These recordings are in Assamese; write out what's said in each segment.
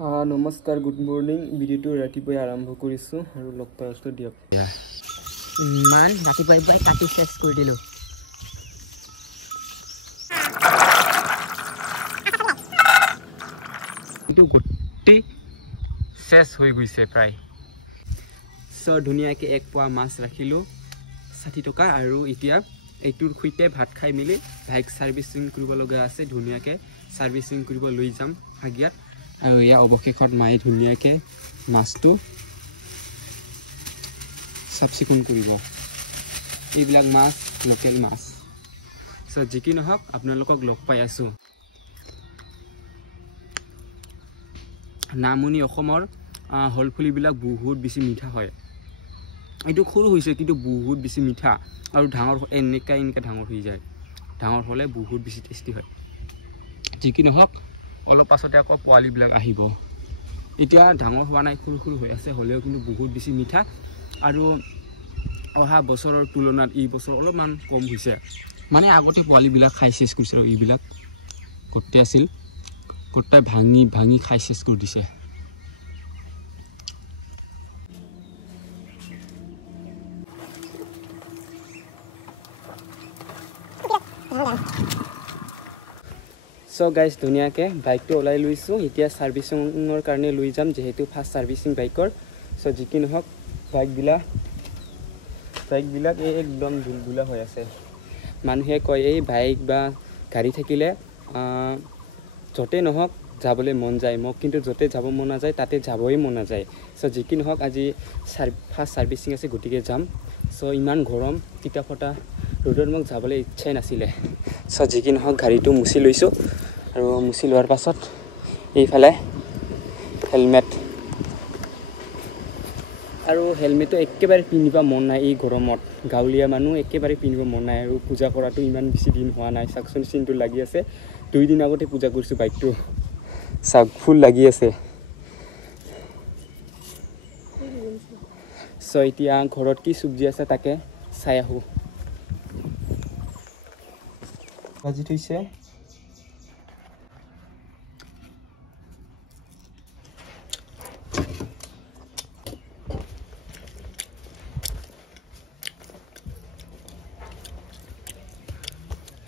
নমস্কাৰ গুড মৰ্নিং ভিডিঅ'টো ৰাতিপুৱাই আৰম্ভ কৰিছোঁ আৰু লগ পাই আছোঁ দিয়ক ইমান ৰাতিপুৱাই কাটি চেছ কৰি দিলোঁ কিন্তু গোটেই চেছ হৈ গৈছে প্ৰায় চ' ধুনীয়াকৈ এক পোৱা মাছ ৰাখিলোঁ 60 টকা আৰু এতিয়া এইটোৰ সৈতে ভাত খাই মেলি বাইক ছাৰ্ভিচিং কৰিব লগা আছে ধুনীয়াকৈ ছাৰ্ভিচিং কৰিব লৈ যাম হাগিয়াত আৰু এয়া অৱশেষত মায়ে ধুনীয়াকৈ মাছটো চাফ চিকুণ কৰিব এইবিলাক মাছ লোকেল মাছ চ' যি কি নহওক আপোনালোকক লগ পাই আছোঁ নামনি অসমৰ হলফুলিবিলাক বহুত বেছি মিঠা হয় এইটো সৰু হৈছে কিন্তু বহুত বেছি মিঠা আৰু ডাঙৰ এনেকৈ ডাঙৰ হৈ যায় ডাঙৰ হ'লে বহুত বেছি টেষ্টি হয় যি কি নহওক অলপ পাছতে আকৌ পোৱালিবিলাক আহিব এতিয়া ডাঙৰ হোৱা নাই সৰু সৰু হৈ আছে হ'লেও কিন্তু বহুত বেছি মিঠা আৰু অহা বছৰৰ তুলনাত এই বছৰ অলপমান কম হৈছে মানে আগতে পোৱালিবিলাক খাই চেছ কৰিছে আৰু এইবিলাক গোটেই আছিল গোটেই ভাঙি ভাঙি খাই চেছ কৰি দিছে চ' গাইজ ধুনীয়াকৈ বাইকটো ওলাই লৈছোঁ এতিয়া ছাৰ্ভিচিঙৰ কাৰণে লৈ যাম যিহেতু ফাৰ্ষ্ট ছাৰ্ভিচিং বাইকৰ চ' যি কি নহওক বাইকবিলাক এই একদম ধুলধুলা হৈ আছে মানুহে কয় এই বাইক বা গাড়ী থাকিলে য'তে নহওক যাবলৈ মন যায় মোক কিন্তু য'তে যাব মন নাযায় তাতে যাবই মন নাযায় চ' যি কি নহওক আজি ফাৰ্ষ্ট ছাৰ্ভিচিং আছে গতিকে যাম চ' ইমান গৰম টিকা ফটা ৰ'দত মোক যাবলৈ ইচ্ছাই নাছিলে চ' যি কি নহওক গাড়ীটো মুচি লৈছোঁ আৰু মুচি লোৱাৰ পাছত এইফালে হেলমেট আৰু হেলমেটটো একেবাৰে পিন্ধিব মন নাই এই গৰমত গাঁৱলীয়া মানুহ একেবাৰে পিন্ধিব মন নাই আৰু পূজা কৰাটো ইমান বেছি দিন হোৱা নাই চাওকচোন চিনটো লাগি আছে 2 দিন আগতে পূজা কৰিছোঁ বাইকটো চাওক ফুল লাগি আছে চ' এতিয়া ঘৰত কি চব্জি আছে তাকে চাই আহোঁ ভাজি থৈছে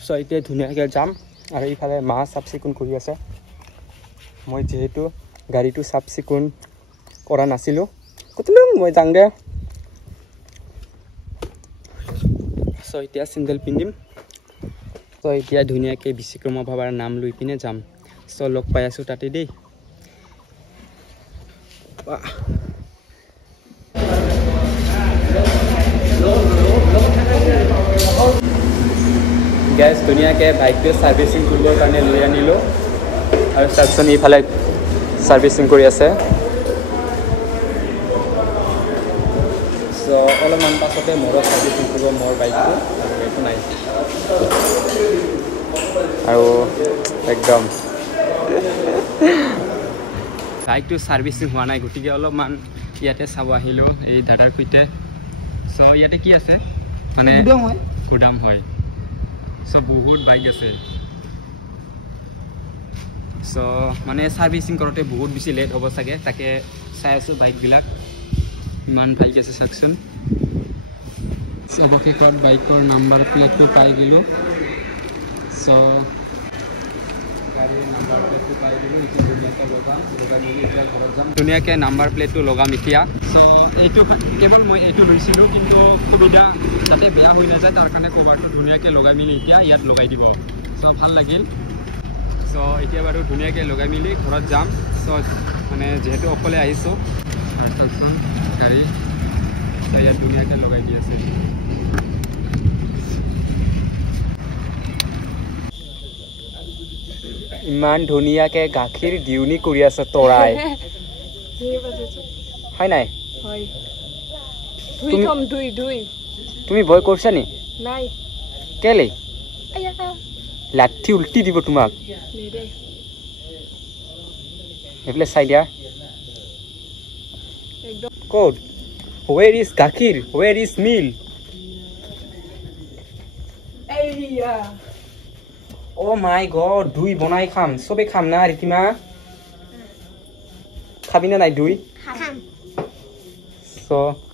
চ' এতিয়া ধুনীয়াকৈ যাম আৰু এইফালে মা চাফ চিকুণ কৰি আছে মই যিহেতু গাড়ীটো চাফ চিকুণ কৰা নাছিলোঁ কৈছিলোঁ মই যাং দে চ' এতিয়া চেণ্ডেল পিন্ধিম চ' এতিয়া ধুনীয়াকৈ বিশ্বকৰ্মা বাবাৰ নাম লৈ পিনে যাম চ' লগ পাই আছোঁ তাতে দেই গেছ ধুনীয়াকৈ বাইকটো ছাৰ্ভিচিং কৰিবৰ কাৰণে লৈ আনিলোঁ আৰু চাওকচোন এইফালে ছাৰ্ভিচিং কৰি আছে চ' অলপমান পাছতে মোৰো ছাৰ্ভিচিং কৰিব মোৰ বাইকটো আৰু একো নাই আৰু একদম বাইকটো ছাৰ্ভিচিং হোৱা নাই গতিকে অলপমান ইয়াতে চাব আহিলোঁ এই দাদাৰ সৈতে চ' ইয়াতে কি আছে মানে গুদাম হয় চ' বহুত বাইক আছে চ' মানে ছাৰ্ভিচিং কৰোঁতে বহুত বেছি লেট হ'ব চাগে তাকে চাই আছোঁ বাইকবিলাক ইমান বাইক আছে চাওকচোন অৱশেষত বাইকৰ নাম্বাৰ প্লেটটো পাই গ'লোঁ চ' গাড়ীৰ নাম্বাৰ প্লেটটো পাই গ'লোঁ এতিয়া ধুনীয়াকৈ লগাই মেলি এতিয়া ঘৰত যাম ধুনীয়াকৈ নাম্বাৰ প্লেটটো লগাম এতিয়া চ' এইটো কেৱল মই এইটো লৈছিলোঁ কিন্তু সুবিধা যাতে বেয়া হৈ নাযায় তাৰ কাৰণে কভাৰটো ধুনীয়াকৈ লগাই মেলি এতিয়া ইয়াত লগাই দিব চ' ভাল লাগিল চ' এতিয়া বাৰু ধুনীয়াকৈ লগাই মেলি ঘৰত যাম চ' মানে যিহেতু অকলে আহিছোঁ চাওকচোন গাড়ী ইয়াত ধুনীয়াকৈ লগাই দি আছে ইমান ধুনীয়াকৈ গাখীৰ দিউনি কৰি আছে তৰাই হয় নাই তুমি ভয় কৰিছা নি নাই কেলে লাঠি উল্টি দিব তোমাক এইফালে চাই দিয়া ক'ত where is গাখীৰ where is milk oh my god দুই বনাই খাম চবে খাম না ৰীতিমা খাবিনে নাই দুই খাম চ'